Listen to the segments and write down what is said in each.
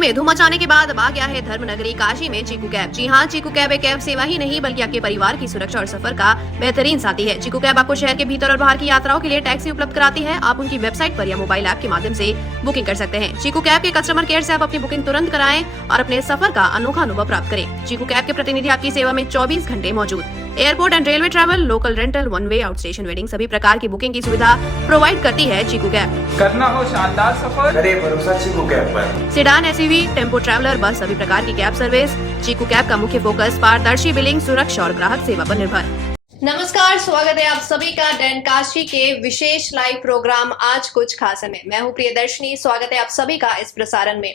में धूम मचाने के बाद अब आ गया है धर्मनगरी काशी में चीकू कैब। जी हाँ, चीकू कैब एक कैब सेवा ही नहीं बल्कि आपके परिवार की सुरक्षा और सफर का बेहतरीन साथी है। चीकू कैब आपको शहर के भीतर और बाहर की यात्राओं के लिए टैक्सी उपलब्ध कराती है। आप उनकी वेबसाइट पर या मोबाइल ऐप के माध्यम से बुकिंग कर सकते हैं। चीकू कैब के कस्टमर केयर से आप अपनी बुकिंग तुरंत कराएं और अपने सफर का अनोखा अनुभव प्राप्त करें। चीकू कैब के प्रतिनिधि आपकी सेवा में 24 घंटे मौजूद। Airport and railway travel, local rental, one way, out station waiting, सभी प्रकार की बुकिंग की सुविधा प्रोवाइड करती है चीकू कैब। करना हो शानदार सफर, करे भरोसा चीकू कैब पर। सेडान, एसयूवी, टेम्पो ट्रैवलर, बस, सभी प्रकार की कैब सर्विस। चीकू कैब का मुख्य फोकस पारदर्शी बिलिंग, सुरक्षा और ग्राहक सेवा पर निर्भर। नमस्कार, स्वागत है आप सभी का डैन काशी के विशेष लाइव प्रोग्राम आज कुछ खास में। मैं हूं प्रियदर्शनी, स्वागत है आप सभी का इस प्रसारण में।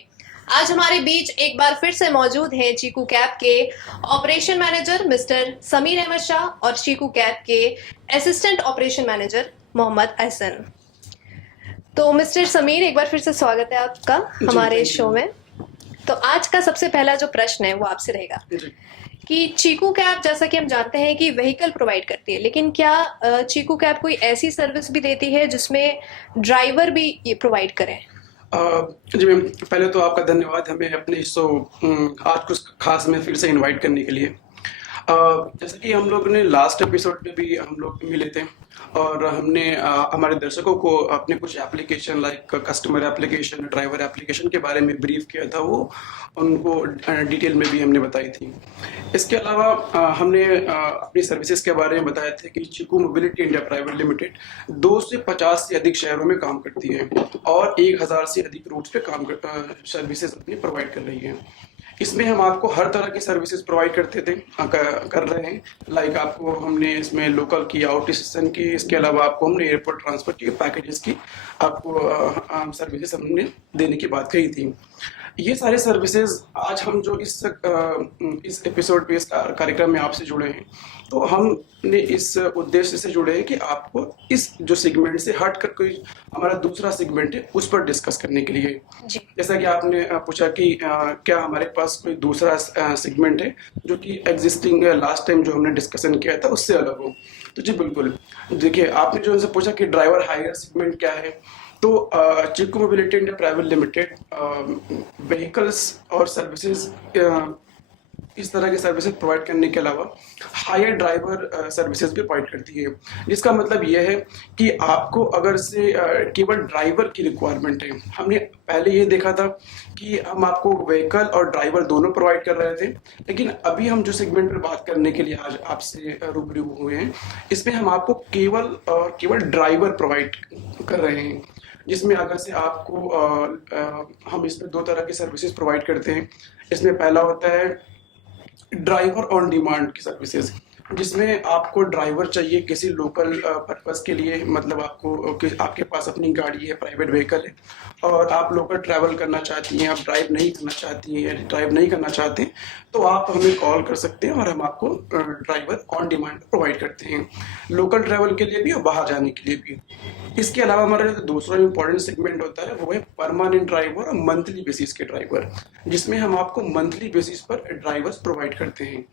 आज हमारे बीच एक बार फिर से मौजूद हैं चीकू कैब के operation manager mister Sameer Ahmed Shah और चीकू कैब के assistant operation manager Mohammad Ahsan. तो मिस्टर समीर, एक बार फिर से स्वागत है आपका हमारे शो में। तो आज का सबसे पहला जो प्रश्न है वो आपसे रहेगा कि चीकू कैब, जैसा कि हम जानते हैं कि व्हीकल प्रोवाइड करती है, लेकिन क्या चीकू कैब कोई ऐसी सर्विस भी देती है जिसमें ड्राइवर भी ये प्रोवाइड करें? जी मैम, पहले तो आपका धन्यवाद हमें अपने इस आज कुछ खास में फिर से इनवाइट करने के लिए। जैसे कि हम लोग ने लास्ट एपिसोड में भी हम लोग मिले थे और हमने हमारे दर्शकों को अपने कुछ application like customer application, driver application के बारे में ब्रीफ किया था। वो उनको डिटेल में भी हमने बताई थी। इसके अलावा हमने अपनी सर्विसेज के बारे में बताया था कि चीकू मोबिलिटी इंडिया प्राइवेट लिमिटेड 2 से 50 से अधिक शहरों में काम करती है और 1000 से अधिक रूट्स पे काम सर्विसेज अपनी प्रोवाइड कर रही है। इसमें हम आपको हर तरह की सर्विसेज प्रोवाइड कर रहे हैं। लाइक आपको हमने इसमें लोकल की, आउट स्टेशन की, इसके अलावा आपको हमने एयरपोर्ट ट्रांसफर की, पैकेजेस की आपको सर्विसेज हमने देने की बात कही थी। ये सारे सर्विसेज आज हम जो इस एपिसोड पे, इस कार्यक्रम में आपसे जुड़े हैं, तो हमने इस उद्देश्य से जुड़े हैं कि आपको इस जो सेगमेंट से हट कर कोई हमारा दूसरा सेगमेंट है उस पर डिस्कस करने के लिए। जैसा कि आपने पूछा कि क्या हमारे पास कोई दूसरा सेगमेंट है जो कि एग्जिस्टिंग लास्ट टाइम जो हमने डिस्कशन किया था उससे अलग हो। तो जी बिल्कुल, देखिए आपने जो हमसे पूछा कि ड्राइवर हायर सेगमेंट क्या है, तो Chiku mobility India private limited vehicles और सर्विसेज, इस तरह की सर्विसेज प्रोवाइड करने के अलावा हायर ड्राइवर सर्विसेज भी प्रोवाइड करती है। जिसका मतलब यह है कि आपको अगर से केवल ड्राइवर की रिक्वायरमेंट है, हमने पहले ये देखा था कि हम आपको व्हीकल और ड्राइवर दोनों प्रोवाइड कर रहे थे, लेकिन अभी हम जो सेगमेंट पर बात करने के लिए आज आपसे रूबरू हुए हैं, इसमें हम आपको केवल ड्राइवर प्रोवाइड कर रहे हैं। जिसमें अगर से आपको हम इसमें 2 तरह की सर्विसेज प्रोवाइड करते हैं। इसमें पहला होता है ड्राइवर ऑन डिमांड की सर्विसेज, जिसमें आपको ड्राइवर चाहिए किसी लोकल पर्पस के लिए, मतलब आपके पास अपनी गाड़ी है, प्राइवेट व्हीकल है और आप लोकल ट्रैवल करना चाहती हैं, आप ड्राइव नहीं करना चाहते, तो आप हमें कॉल कर सकते हैं और हम आपको ड्राइवर ऑन डिमांड प्रोवाइड करते हैं, लोकल ट्रैवल के लिए भी और बाहर जाने के लिए भी। इसके अलावा हमारा जो दूसरा इम्पोर्टेंट सेगमेंट होता है वो है परमानेंट ड्राइवर और मंथली बेसिस के ड्राइवर, जिसमें हम आपको मंथली बेसिस पर ड्राइवर्स प्रोवाइड करते हैं।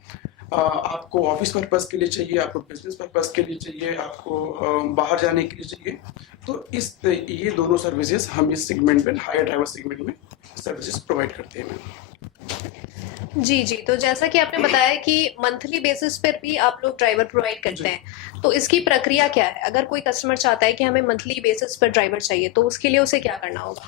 आपको ऑफिस पर्पस के लिए चाहिए, आपको बिजनेस पर्पस के लिए चाहिए, आपको बाहर जाने के लिए चाहिए, तो ये दोनों सर्विसेज हम इस सेगमेंट में, हायर ड्राइवर सेगमेंट में सर्विसेज प्रोवाइड करते हैं। जी, तो जैसा कि आपने बताया कि मंथली बेसिस पर भी आप लोग ड्राइवर प्रोवाइड करते हैं, तो इसकी प्रक्रिया क्या है? अगर कोई कस्टमर चाहता है कि हमें मंथली बेसिस पर ड्राइवर चाहिए, तो उसके लिए उसे क्या करना होगा?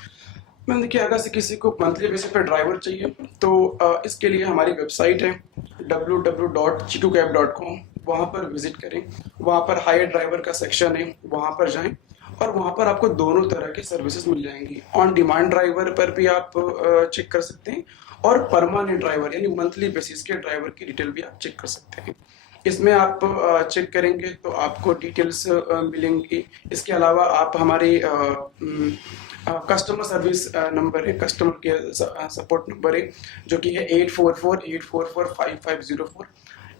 मैम देखिए, अगर से किसी को मंथली बेसिस पर ड्राइवर चाहिए तो इसके लिए हमारी वेबसाइट है www.cheekukcab.com, वहाँ पर विजिट करें। वहाँ पर हायर ड्राइवर का सेक्शन है, वहाँ पर जाएं और वहाँ पर आपको दोनों तरह की सर्विसेज मिल जाएंगी। ऑन डिमांड ड्राइवर पर भी आप चेक कर सकते हैं और परमानेंट ड्राइवर यानी मंथली बेसिस के ड्राइवर की डिटेल भी आप चेक कर सकते हैं। इसमें आप चेक करेंगे तो आपको डिटेल्स मिलेंगी। इसके अलावा आप हमारे कस्टमर सर्विस नंबर है, कस्टमर केयर सपोर्ट नंबर है, जो कि है 8448445504,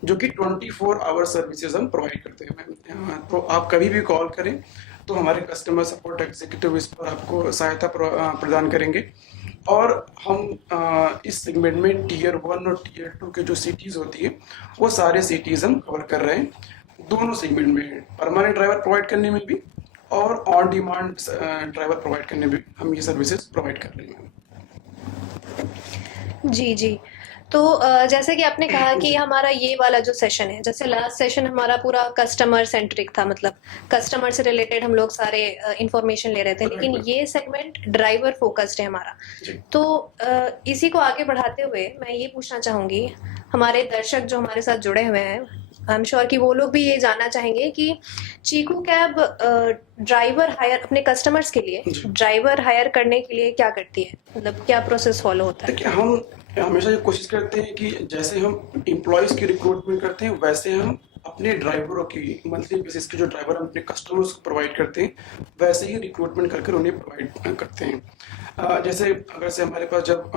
जो कि 24 आवर सर्विसेज हम प्रोवाइड करते हैं। तो आप कभी भी कॉल करें तो हमारे कस्टमर सपोर्ट एग्जीक्यूटिव इस पर आपको सहायता प्रदान करेंगे। और हम इस सेगमेंट में टीयर 1 और टीयर 2 के जो सिटीज़ होती है वो सारे सिटीज़ हम कवर कर रहे हैं, दोनों सेगमेंट में, परमानेंट ड्राइवर प्रोवाइड करने में भी और ऑन डिमांड ड्राइवर प्रोवाइड करने में भी हम ये सर्विसेज प्रोवाइड कर रहे हैं। जी, जी। तो जैसे कि आपने कहा कि हमारा ये वाला जो सेशन है, जैसे लास्ट सेशन हमारा पूरा कस्टमर सेंट्रिक था, मतलब कस्टमर से रिलेटेड हम लोग सारे इन्फॉर्मेशन ले रहे थे, लेकिन बिल्कुल। ये सेगमेंट ड्राइवर फोकस्ड है हमारा। जी। तो इसी को आगे बढ़ाते हुए मैं ये पूछना चाहूँगी, हमारे दर्शक जो हमारे साथ जुड़े हुए हैं, आई एम श्योर कि वो लोग भी ये जानना चाहेंगे कि चीकू कैब ड्राइवर हायर अपने कस्टमर्स के लिए जी। ड्राइवर हायर करने के लिए क्या करती है? मतलब क्या प्रोसेस फॉलो होता है? देखिए, हम हमेशा ये कोशिश करते हैं कि जैसे हम एम्प्लॉयज़ की रिक्रूटमेंट करते हैं, वैसे हम अपने ड्राइवरों की मंथली बेसिस के जो ड्राइवर हम अपने कस्टमर्स को प्रोवाइड करते हैं, वैसे ही रिक्रूटमेंट करके उन्हें प्रोवाइड करते हैं। जैसे अगर से हमारे पास जब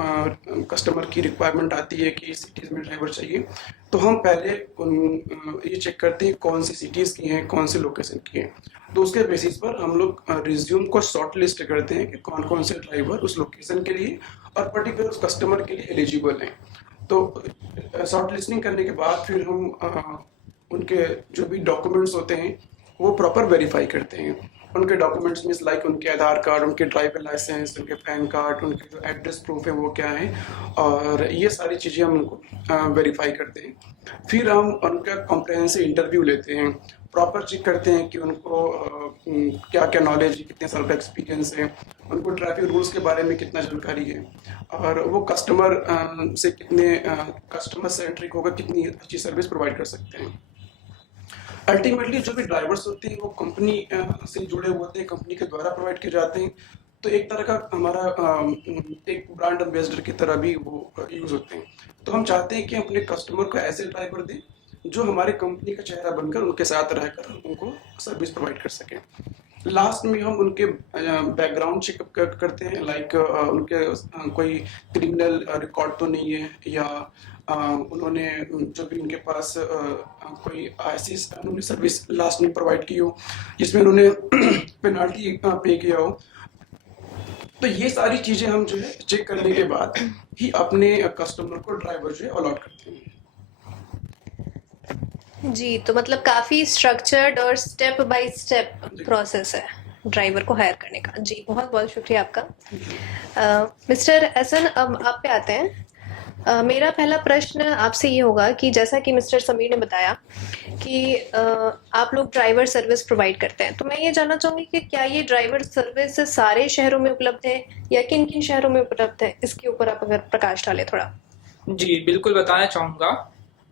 कस्टमर की रिक्वायरमेंट आती है कि सिटीज़ में ड्राइवर चाहिए, तो हम पहले ये चेक करते हैं कौन सी सिटीज़ की हैं, कौन सी लोकेशन की हैं। तो उसके बेसिस पर हम लोग रिज्यूम को शॉर्ट लिस्ट करते हैं कि कौन कौन से ड्राइवर उस लोकेशन के लिए और पर्टिकुलर उस कस्टमर के लिए एलिजिबल हैं। तो शॉर्ट लिस्टिंग करने के बाद फिर हम उनके जो भी डॉक्यूमेंट्स होते हैं वो प्रॉपर वेरीफाई करते हैं। उनके डॉक्यूमेंट्स मीन्स लाइक उनके आधार कार्ड, उनके ड्राइवर लाइसेंस, उनके पैन कार्ड, उनके जो एड्रेस प्रूफ है वो क्या है, और ये सारी चीज़ें हम उनको वेरीफाई करते हैं। फिर हम उनका कॉम्प्रहेंसिव इंटरव्यू लेते हैं, प्रॉपर चेक करते हैं कि उनको क्या क्या नॉलेज है, कितने साल का एक्सपीरियंस है, उनको ट्रैफिक रूल्स के बारे में कितना जानकारी है, और वो कस्टमर से कितने कस्टमर सेंट्रिक होकर कितनी अच्छी सर्विस प्रोवाइड कर सकते हैं। अल्टीमेटली जो भी ड्राइवर्स होते हैं वो कंपनी से जुड़े हुए होते हैं, कंपनी के द्वारा प्रोवाइड किए जाते हैं। तो एक तरह का हमारा एक ब्रांड एम्बेसडर की तरह भी वो यूज़ होते हैं। तो हम चाहते हैं कि हम अपने कस्टमर को ऐसे ड्राइवर दें जो हमारे कंपनी का चेहरा बनकर उनके साथ रहकर उनको सर्विस प्रोवाइड कर सकें। लास्ट में हम उनके बैकग्राउंड चेकअप करते हैं, लाइक उनके कोई क्रिमिनल रिकॉर्ड तो नहीं है, या उन्होंने जो भी उनके पास कोई ऐसी उन्होंने सर्विस लास्ट में प्रोवाइड की हो जिसमें उन्होंने पेनाल्टी पे किया हो। तो ये सारी चीज़ें हम जो है चेक करने के बाद ही अपने कस्टमर को ड्राइवर जो है अलॉट करते हैं। जी, तो मतलब काफ़ी स्ट्रक्चर्ड और स्टेप बाय स्टेप प्रोसेस है ड्राइवर को हायर करने का। जी, बहुत बहुत शुक्रिया आपका। मिस्टर एहसन, अब आप पे आते हैं। मेरा पहला प्रश्न आपसे ये होगा कि जैसा कि मिस्टर समीर ने बताया कि आप लोग ड्राइवर सर्विस प्रोवाइड करते हैं, तो मैं ये जानना चाहूँगी कि क्या ये ड्राइवर सर्विस सारे शहरों में उपलब्ध है या किन किन शहरों में उपलब्ध है? इसके ऊपर आप अगर प्रकाश डालें थोड़ा। जी बिल्कुल बताना चाहूँगा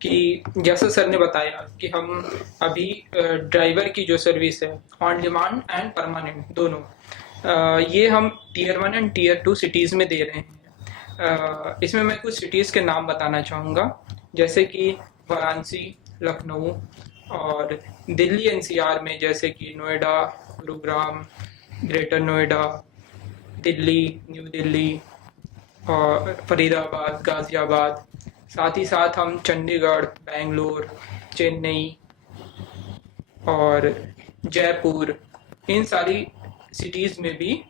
कि जैसा सर ने बताया कि हम अभी ड्राइवर की जो सर्विस है ऑन डिमांड एंड परमानेंट दोनों, ये हम टीयर 1 एंड टीयर 2 सिटीज़ में दे रहे हैं। इसमें मैं कुछ सिटीज़ के नाम बताना चाहूँगा, जैसे कि वाराणसी, लखनऊ, और दिल्ली एनसीआर में जैसे कि नोएडा, गुरुग्राम, ग्रेटर नोएडा, दिल्ली, न्यू दिल्ली, और फरीदाबाद, गाज़ियाबाद। साथ ही साथ हम चंडीगढ़, बेंगलोर, चेन्नई और जयपुर, इन सारी सिटीज़ में भी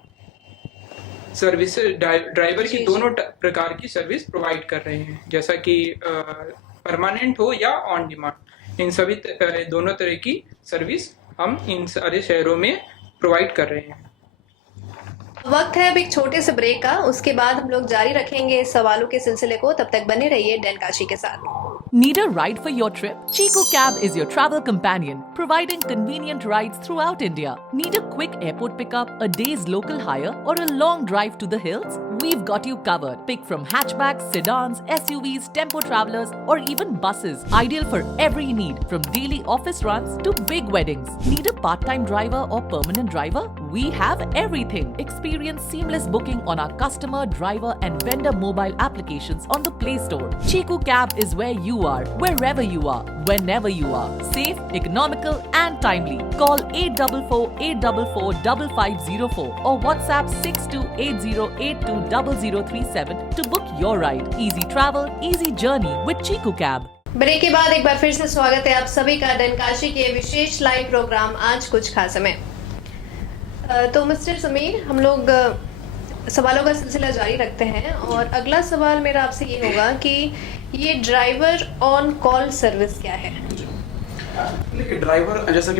सर्विस ड्राइवर की दोनों प्रकार की सर्विस प्रोवाइड कर रहे हैं, जैसा कि परमानेंट हो या ऑन डिमांड। इन सभी दोनों तरह की सर्विस हम इन सारे शहरों में प्रोवाइड कर रहे हैं। वक्त है अब एक छोटे से ब्रेक का, उसके बाद हम लोग जारी रखेंगे इस सवालों के सिलसिले को। तब तक बने रहिए डैन काशी के साथ। Need a ride for your trip? Chico Cab is your travel companion, providing convenient rides throughout India. Need a quick airport pickup, a day's local hire, or a long drive to the hills? We've got you covered. Pick from hatchbacks, sedans, SUVs, tempo travelers, or even buses. Ideal for every need, from daily office runs to big weddings. Need a part-time driver or permanent driver? We have everything. Experience seamless booking on our customer, driver, and vendor mobile applications on the Play Store. Chico Cab is where you are, wherever you are, whenever you are. Safe, economical, and timely. Call 844-844-5504 or WhatsApp 6280820037 to book your ride. Easy travel, easy journey with Chico Cab. Break के बाद एक बार फिर से स्वागत है आप सभी का डैन काशी के विशेष लाइव प्रोग्राम आज कुछ खास समय। तो मिस्टर समीर, हम लोग सवालों का सिलसिला जारी रखते हैं और अगला सवाल मेरा आपसे ये होगा कि ये ड्राइवर ऑन कॉल सर्विस क्या है? देखिए, ड्राइवर जैसा कि